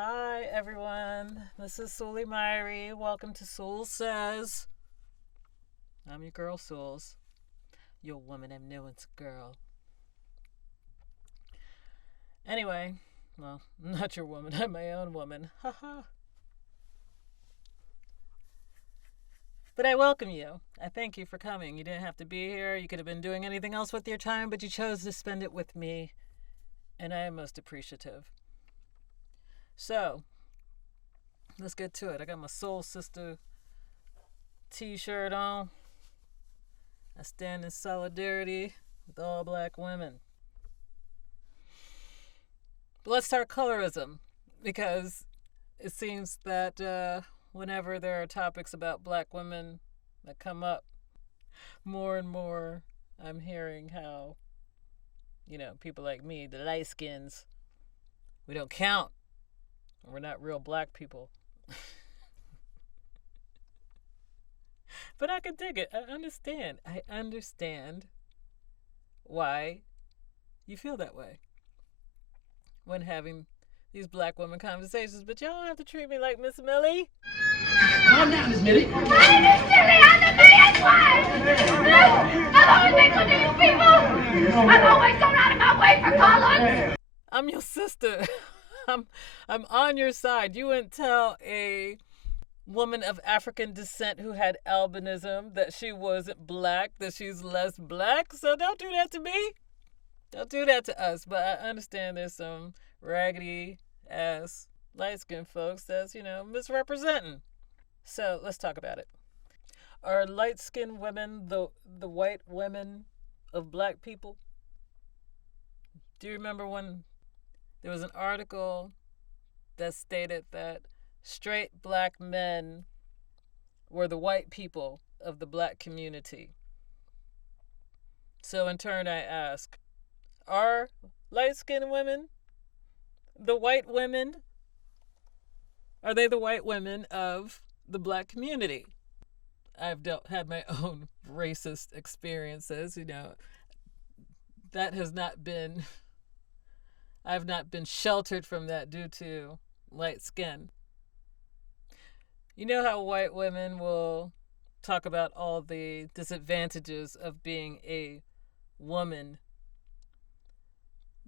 Hi, everyone. This is Sully Myrie. Welcome to Sulz Says. I'm your girl, Sulz. Your woman influence girl. Anyway, well, not your woman. I'm my own woman. Haha. But I welcome you. I thank you for coming. You didn't have to be here. You could have been doing anything else with your time, but you chose to spend it with me, and I am most appreciative. So, let's get to it. I got my Soul Sister t-shirt on. I stand in solidarity with all black women. But let's start colorism, because it seems that whenever there are topics about black women that come up, more and more I'm hearing how, people like me, the light skins, we don't count. We're not real black people. But I can dig it. I understand. I understand why you feel that way when having these black women conversations. But y'all don't have to treat me like Miss Millie. Calm down, Miss Millie. I'm Miss Millie. I'm the biggest one. I've always been good to you people. I've always gone out of my way for colors. I'm your sister. I'm on your side. You wouldn't tell a woman of African descent who had albinism that she wasn't black, that she's less black. So don't do that to me. Don't do that to us. But I understand there's some raggedy ass light skinned folks that's, misrepresenting. So let's talk about it. Are light skinned women the white women of black people? Do you remember when there was an article that stated that straight black men were the white people of the black community? So in turn I ask, are light-skinned women the white women? Are they the white women of the black community? I've had my own racist experiences, that has not been, I've not been sheltered from that due to light skin. You know how white women will talk about all the disadvantages of being a woman,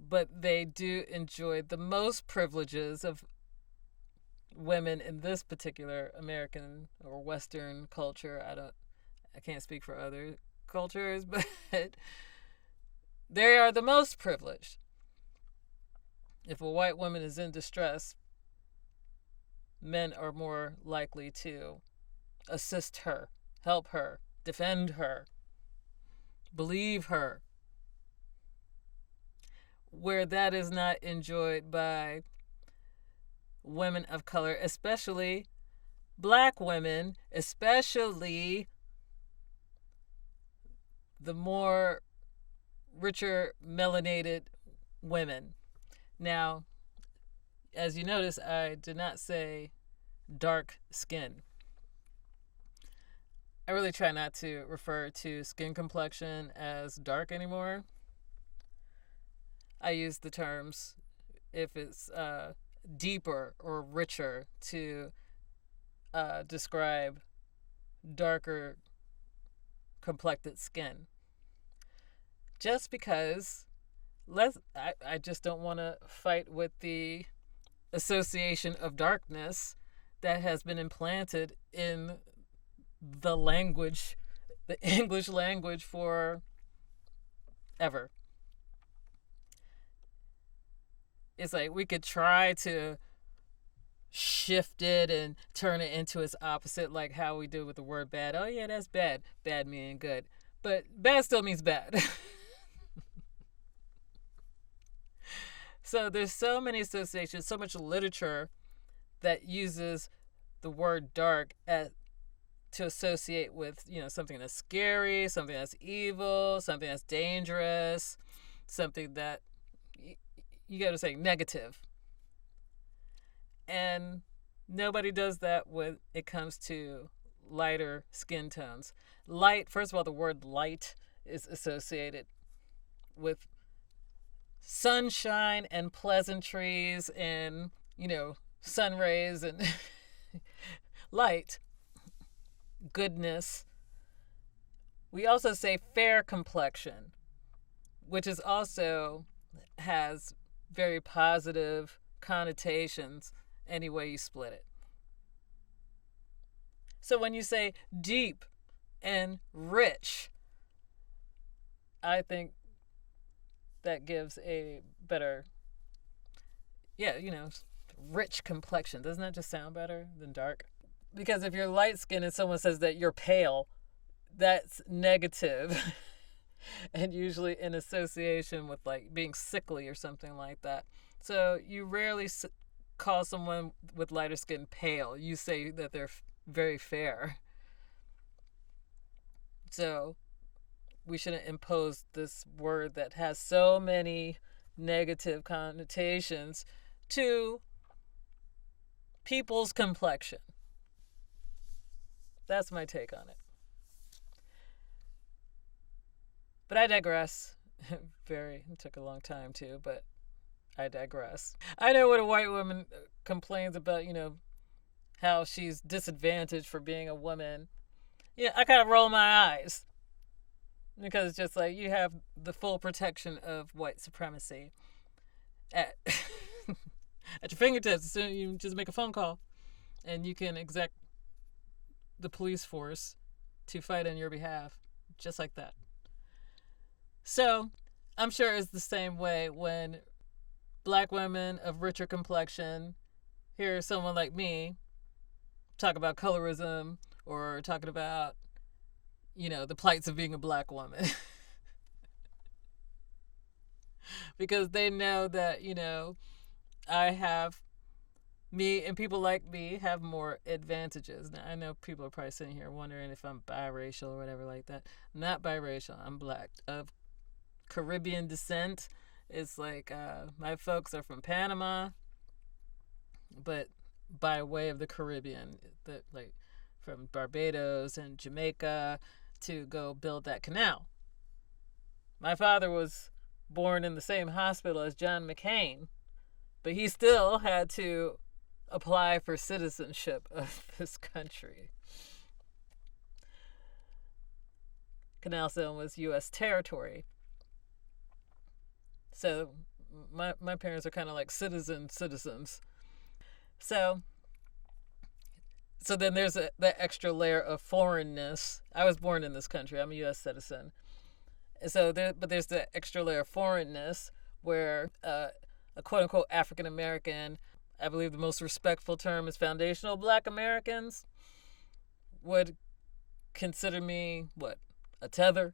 but they do enjoy the most privileges of women in this particular American or Western culture. I can't speak for other cultures, but they are the most privileged. If a white woman is in distress, men are more likely to assist her, help her, defend her, believe her. Where that is not enjoyed by women of color, especially black women, especially the more richer melanated women. Now, as you notice, I did not say dark skin. I really try not to refer to skin complexion as dark anymore. I use the terms if it's deeper or richer to describe darker complected skin. Just because I just don't want to fight with the association of darkness that has been implanted in the language, the English language, for ever. It's like we could try to shift it and turn it into its opposite, like how we do with the word bad. Oh yeah, that's bad. Bad meaning good. But bad still means bad. So there's so many associations, so much literature that uses the word dark to associate with, something that's scary, something that's evil, something that's dangerous, something that you got to say negative. And nobody does that when it comes to lighter skin tones. Light, first of all, the word light is associated with sunshine and pleasantries and, sun rays and light, goodness. We also say fair complexion, which is also has very positive connotations any way you split it. So when you say deep and rich, I think that gives a better, yeah, rich complexion. Doesn't that just sound better than dark? Because if you're light skinned and someone says that you're pale, that's negative and usually in association with like being sickly or something like that. So you rarely call someone with lighter skin pale. You say that they're very fair. So we shouldn't impose this word that has so many negative connotations to people's complexion. That's my take on it. But I digress. It took a long time too, but I digress. I know when a white woman complains about, how she's disadvantaged for being a woman. Yeah, I kind of roll my eyes. Because it's just like you have the full protection of white supremacy at at your fingertips. So you just make a phone call and you can exec the police force to fight on your behalf, just like that. So I'm sure it's the same way when black women of richer complexion hear someone like me talk about colorism or talking about, the plights of being a black woman. Because they know that, me and people like me have more advantages. Now, I know people are probably sitting here wondering if I'm biracial or whatever like that. I'm not biracial. I'm black. Of Caribbean descent. It's like my folks are from Panama, but by way of the Caribbean, like from Barbados and Jamaica to go build that canal. My father was born in the same hospital as John McCain, but he still had to apply for citizenship of this country. Canal Zone was U.S. territory. So my parents are kind of like citizens. So then there's that extra layer of foreignness. I was born in this country. I'm a U.S. citizen. So there's the extra layer of foreignness where a quote unquote African American, I believe the most respectful term is foundational black Americans, would consider me a tether.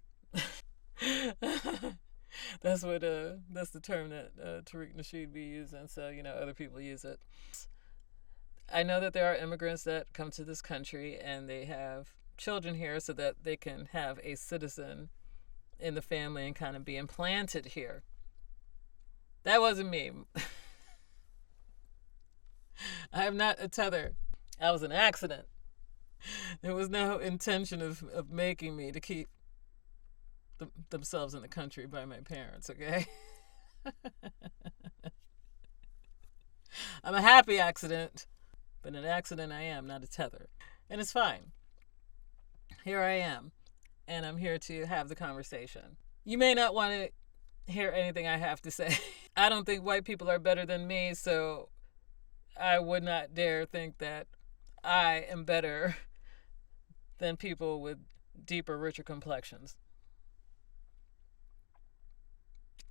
That's the term that Tariq Nasheed be using. So other people use it. I know that there are immigrants that come to this country and they have children here so that they can have a citizen in the family and kind of be implanted here. That wasn't me. I am not a tether. I was an accident. There was no intention of making me to keep themselves in the country by my parents, okay? I'm a happy accident, but an accident I am, not a tether. And it's fine. Here I am, and I'm here to have the conversation. You may not want to hear anything I have to say. I don't think white people are better than me, so I would not dare think that I am better than people with deeper, richer complexions.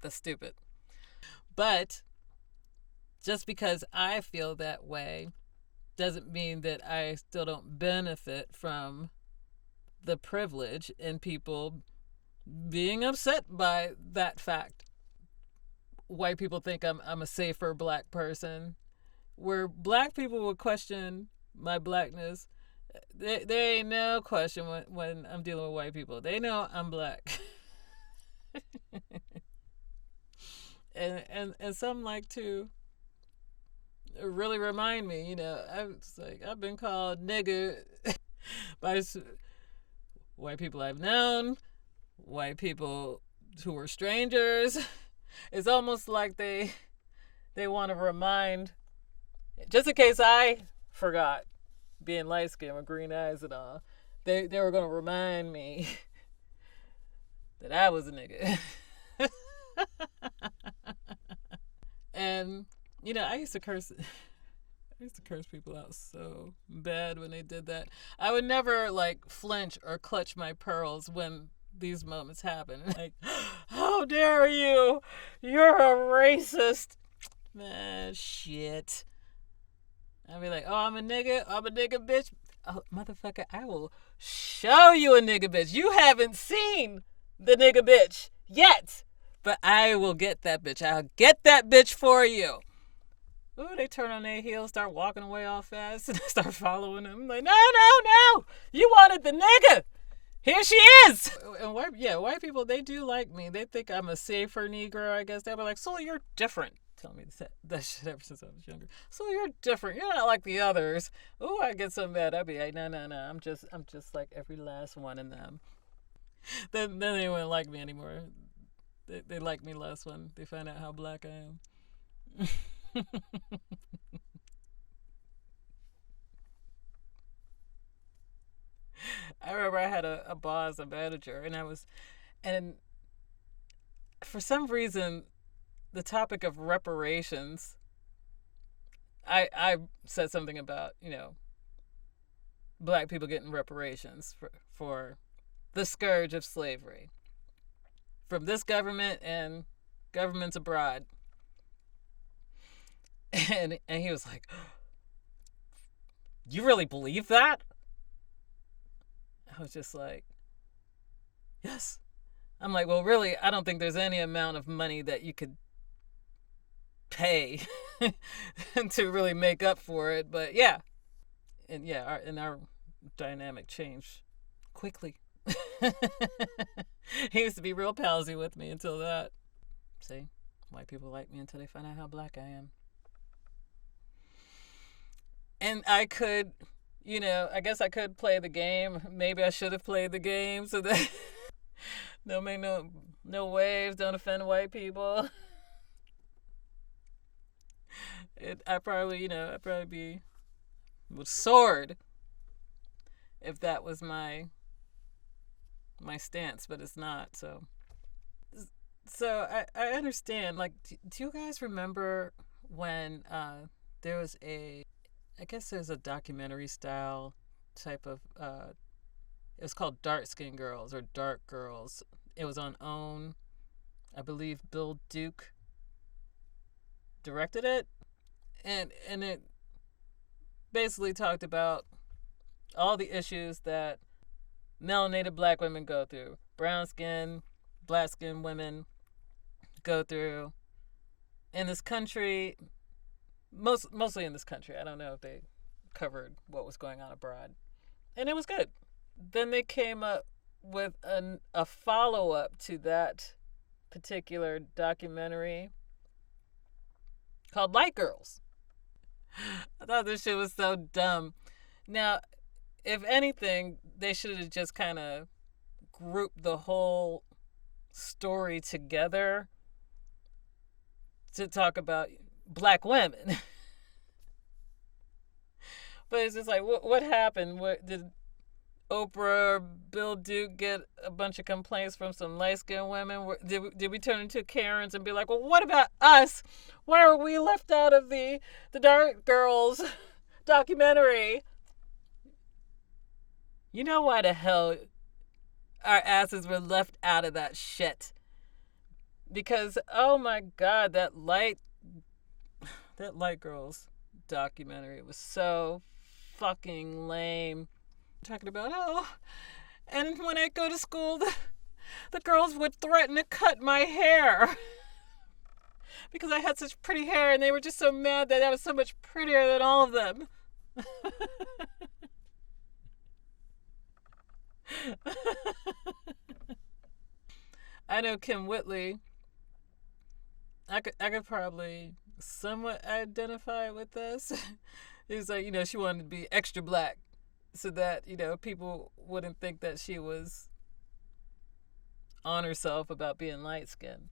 That's stupid. But just because I feel that way doesn't mean that I still don't benefit from the privilege in people being upset by that fact. White people think I'm a safer black person. Where black people would question my blackness, there ain't no question when I'm dealing with white people. They know I'm black. and some like to really remind me, I've been called nigger by white people I've known, white people who were strangers. It's almost like they want to remind Just in case I forgot being light skinned with green eyes and all, they were going to remind me that I was a nigga. And, I used to curse. I used to curse people out so bad when they did that. I would never flinch or clutch my pearls when these moments happen. Like, how dare you? You're a racist. Man, shit. I'd be like, oh, I'm a nigga, bitch. Oh, motherfucker, I will show you a nigga bitch. You haven't seen the nigga bitch yet, but I will get that bitch. I'll get that bitch for you. Ooh, they turn on their heels, start walking away all fast, and start following them. I'm like, no. You wanted the nigga. Here she is. And white people, they do like me. They think I'm a safer Negro, I guess. They'll be like, so you're different. Tell me that shit ever since I was younger. So you're different. You're not like the others. Ooh, I get so mad. I'd be like, no. I'm just like every last one of them. Then they wouldn't like me anymore. They like me less when they find out how black I am. I remember I had a boss, a manager, and for some reason, the topic of reparations, I said something about, black people getting reparations for the scourge of slavery from this government and governments abroad. And he was like, you really believe that? I was just like, yes. I'm like, well, really, I don't think there's any amount of money that you could pay to really make up for it. But yeah. And yeah, our dynamic changed quickly. He used to be real palsy with me until that. See, white people like me until they find out how black I am. And I could, I guess I could play the game. Maybe I should have played the game so that don't make no waves, don't offend white people. I'd probably be with sword if that was my stance, but it's not. So I understand. Like, do you guys remember when there was there's a documentary style type of it was called Dark Skin Girls or Dark Girls. It was on OWN. I believe Bill Duke directed it. And it basically talked about all the issues that melanated black women go through. Brown skin, black skin women go through in this country, mostly in this country. I don't know if they covered what was going on abroad. And it was good. Then they came up with a follow-up to that particular documentary called Light Girls. I thought this shit was so dumb. Now, if anything, they should have just kind of grouped the whole story together to talk about black women. But it's just like, what happened? What did Oprah or Bill Duke get a bunch of complaints from some light-skinned women? Did we turn into Karens and be like, well, what about us? Why were we left out of the Dark Girls documentary? You know why the hell our asses were left out of that shit? Because, oh my God, that Light Girls documentary was so fucking lame. Talking about, and when I go to school, the girls would threaten to cut my hair because I had such pretty hair, and they were just so mad that I was so much prettier than all of them. I know Kim Whitley. I could probably somewhat identify with this. It was like, she wanted to be extra black so that, people wouldn't think that she was on herself about being light-skinned.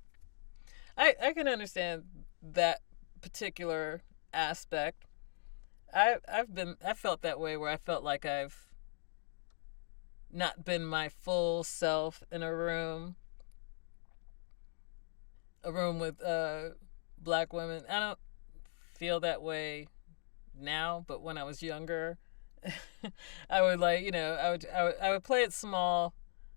I can understand that particular aspect. I felt that way where I felt like I've not been my full self in a room with black women. I don't feel that way now, but when I was younger, I would I would play it small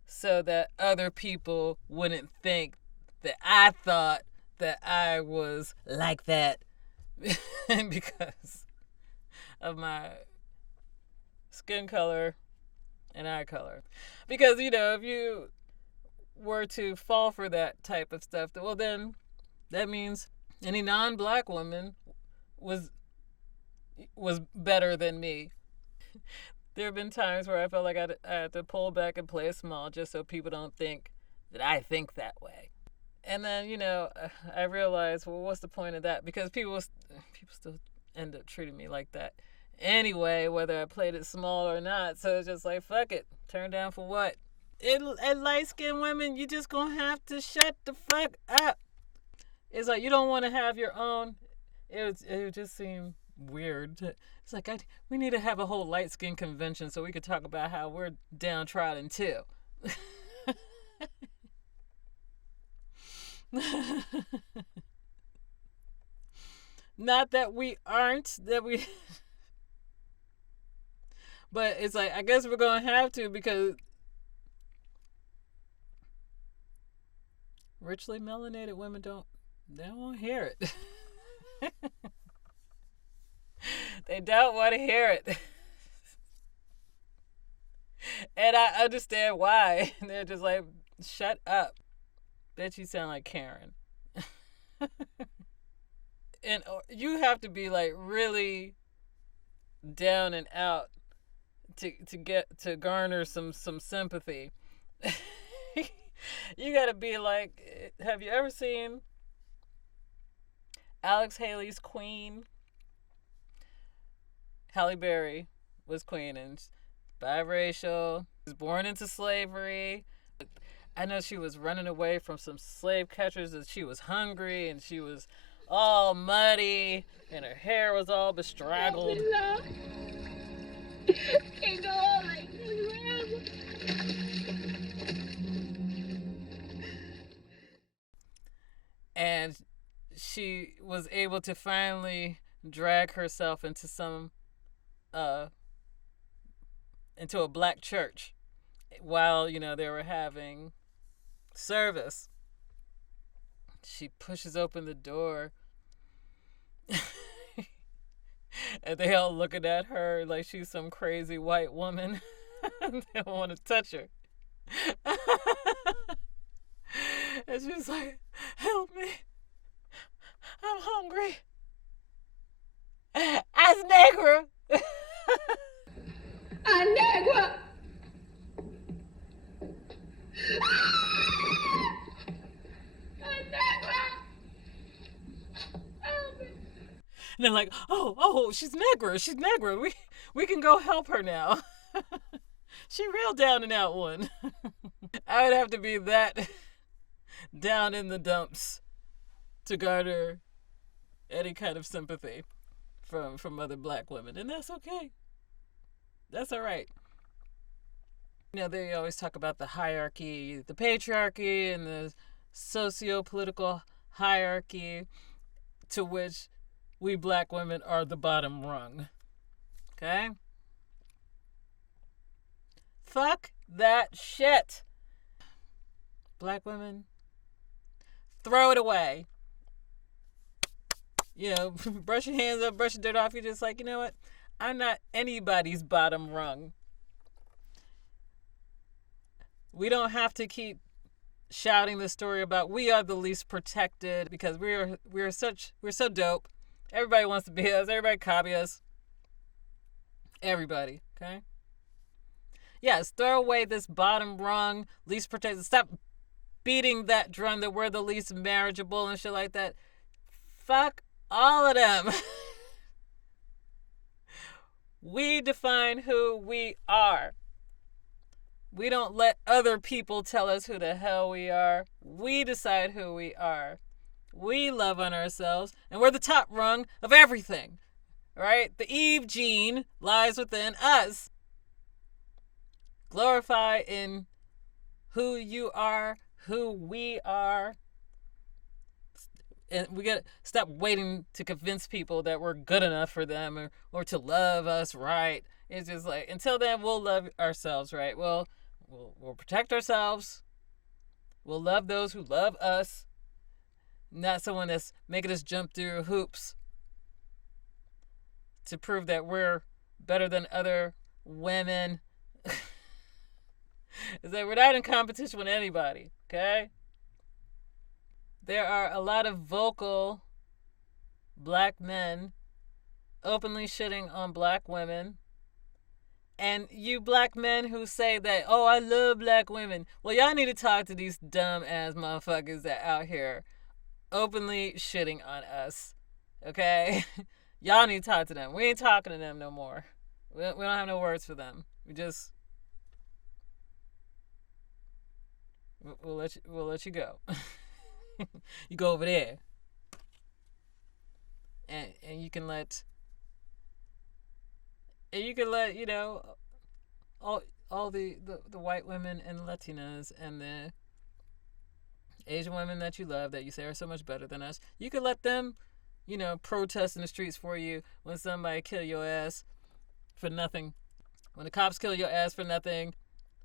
so that other people wouldn't think that I thought that I was like that because of my skin color and eye color. Because, if you were to fall for that type of stuff, well, then that means any non-black woman was better than me. There have been times where I felt like I had to pull back and play it small just so people don't think that I think that way. And then, I realized, well, what's the point of that? Because people still end up treating me like that anyway, whether I played it small or not. So it's just like, fuck it. Turn down for what? And light-skinned women, you just gonna have to shut the fuck up. It's like you don't want to have your own. It would just seem weird. It's like we need to have a whole light-skin convention so we could talk about how we're downtrodden too. Not that we aren't, but it's like I guess we're gonna have to because richly melanated women they don't want to hear it. They don't want to hear it. And I understand why. They're just like, shut up. Bet you sound like Karen. And you have to be like really down and out to garner some sympathy. You gotta be like, have you ever seen Alex Haley's Queen? Halle Berry was Queen and biracial. She was born into slavery. I know she was running away from some slave catchers and she was hungry and she was all muddy and her hair was all bestraggled. Can't go on like this forever. And she was able to finally drag herself into into a black church while, they were having service. She pushes open the door and they all looking at her like she's some crazy white woman. They don't want to touch her. And she was like, help me. I'm hungry. As negra. A negra. A negra. And they're like, oh, she's negra. She's negra. We can go help her now. She real down and out one. I would have to be that down in the dumps to garner any kind of sympathy from other black women. And that's okay. That's all right. They always talk about the hierarchy, the patriarchy, and the socio-political hierarchy to which we black women are the bottom rung. Okay? Fuck that shit. Black women, throw it away. Brush your hands up, brush the dirt off. You're just like, you know what? I'm not anybody's bottom rung. We don't have to keep shouting the story about we are the least protected because we're so dope. Everybody wants to be us. Everybody copy us. Everybody, okay? Yes, throw away this bottom rung, least protected. Stop beating that drum that we're the least marriageable and shit like that. Fuck all of them. We define who we are. We don't let other people tell us who the hell we are. We decide who we are. We love on ourselves, and we're the top rung of everything. right? The Eve gene lies within us. Glorify in who you are, who we are. And we got to stop waiting to convince people that we're good enough for them or to love us right. It's just like, until then, we'll love ourselves right. We'll protect ourselves. We'll love those who love us. Not someone that's making us jump through hoops to prove that we're better than other women. It's like we're not in competition with anybody, okay? There are a lot of vocal black men openly shitting on black women. And you black men who say that, oh, I love black women. Well, y'all need to talk to these dumb ass motherfuckers that out here openly shitting on us. Okay? Y'all need to talk to them. We ain't talking to them no more. We don't have no words for them. We'll let you go. You go over there. And you can let you know, all the white women and Latinas and the Asian women that you love, that you say are so much better than us, you can let them, you know, protest in the streets for you when somebody kill your ass for nothing, when the cops kill your ass for nothing,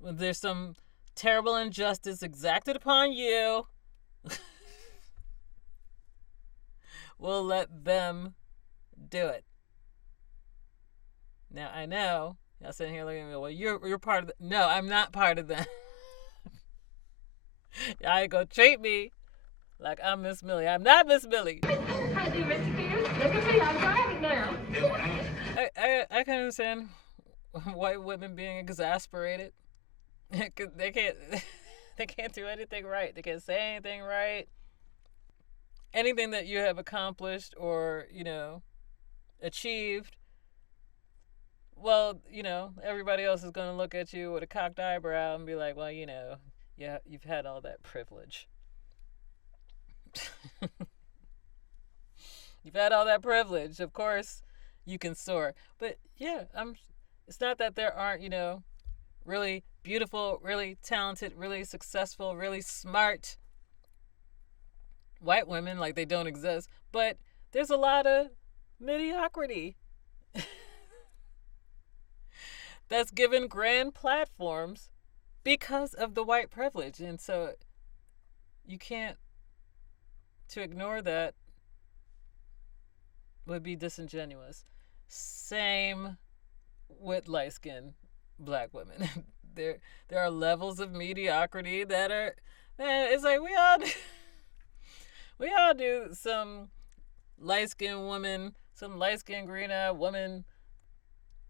when there's some terrible injustice exacted upon you. We'll let them do it. Now, I know y'all sitting here looking at me, well, you're part of the... No, I'm not part of that. Y'all ain't gonna treat me like I'm Miss Millie. I'm not Miss Millie. How do you, Mr. Pierce? Look at me, I'm driving now. I can understand white women being exasperated. They can't do anything right. They can't say anything right. Anything that you have accomplished or, you know, achieved, well, you know, everybody else is going to look at you with a cocked eyebrow and be like, well, you know, yeah, you've had all that privilege. You've had all that privilege. Of course, you can soar. But yeah, it's not that there aren't, you know, really beautiful, really talented, really successful, really smart white women, like they don't exist, but there's a lot of mediocrity that's given grand platforms because of the white privilege. And so you can't, to ignore that would be disingenuous. Same with light-skinned black women. There are levels of mediocrity that are, man, it's like we all do some light-skinned woman, some light-skinned green-eyed woman,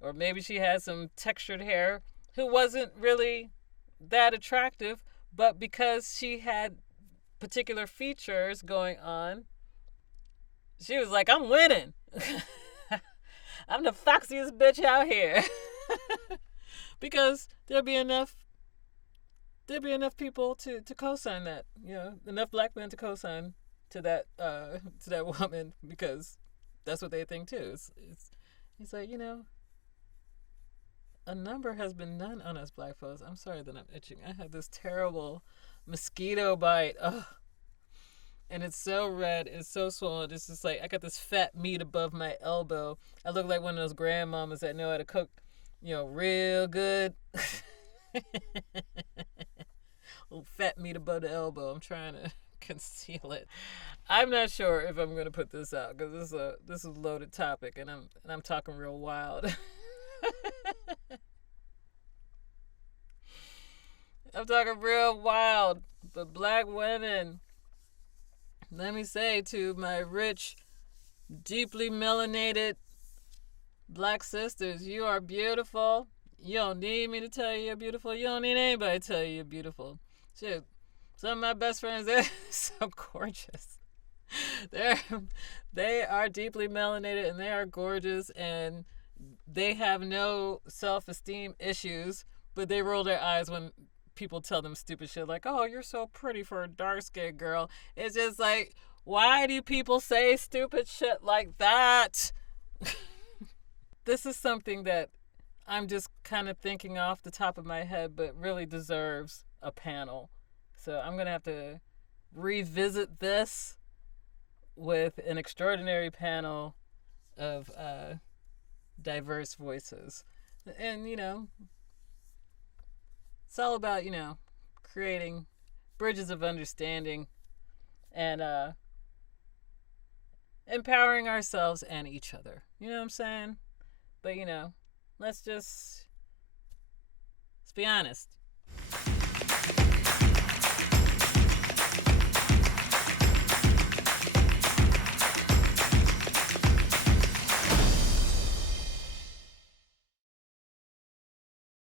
or maybe she had some textured hair, who wasn't really that attractive, but because she had particular features going on, she was like, I'm winning. I'm the foxiest bitch out here. Because there'll be enough people to co-sign that, you know, enough black men to co-sign to that woman, because that's what they think too. It's like, you know, a number has been done on us black folks. I'm sorry that I'm itching. I had this terrible mosquito bite. Ugh. And it's so red, it's so swollen. It's just like I got this fat meat above my elbow. I look like one of those grandmamas that know how to cook, you know, real good. Little fat meat above the elbow. I'm trying to conceal it. I'm not sure if I'm going to put this out because this is a loaded topic, and I'm talking real wild. I'm talking real wild. But black women, let me say to my rich, deeply melanated black sisters, you are beautiful. You don't need me to tell you you're beautiful. You don't need anybody to tell you you're beautiful. Shit, some of my best friends, they're so gorgeous. They are deeply melanated and they are gorgeous and they have no self-esteem issues, but they roll their eyes when people tell them stupid shit like, oh, you're so pretty for a dark-skinned girl. It's just like, why do people say stupid shit like that? this is something that I'm just kind of thinking off the top of my head, but really deserves a panel. So I'm going to have to revisit this with an extraordinary panel of diverse voices. And, it's all about, creating bridges of understanding and empowering ourselves and each other. You know what I'm saying? But, let's be honest.